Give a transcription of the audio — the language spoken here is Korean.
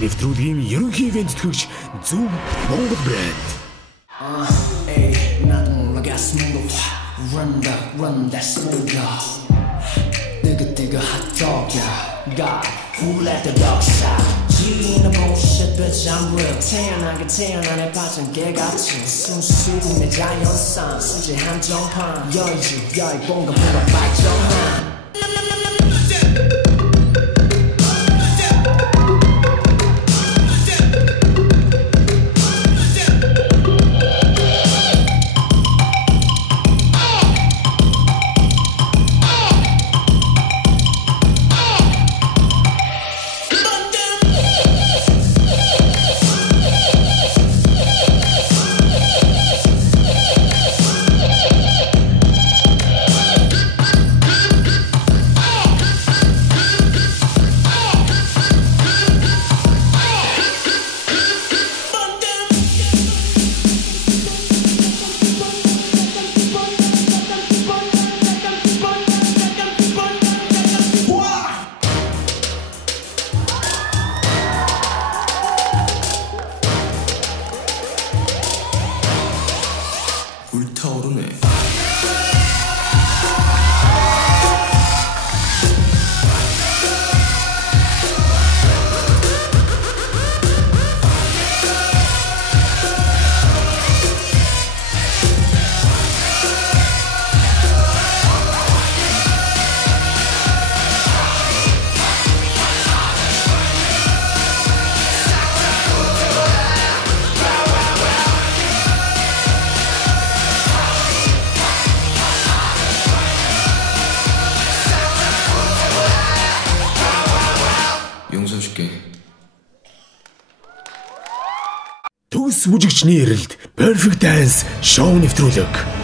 нэвтрүүлгийн ерөнхий ивент төгж зөв Монгол брэнд. Run that smooth y'all. Nigga hot dog y'all. God, who let the dog shout? G in the bullshit bitch I'm real. 태어나네 파전 개같이 숨쉬는 내 자연산 수지 한정판 여의주 여의 뭔가 뭐가 발전한 불타오르네. 용서해줄게. Төс бүжигчний эрэлд Perfect Dance шоу нэвтрүүлэг.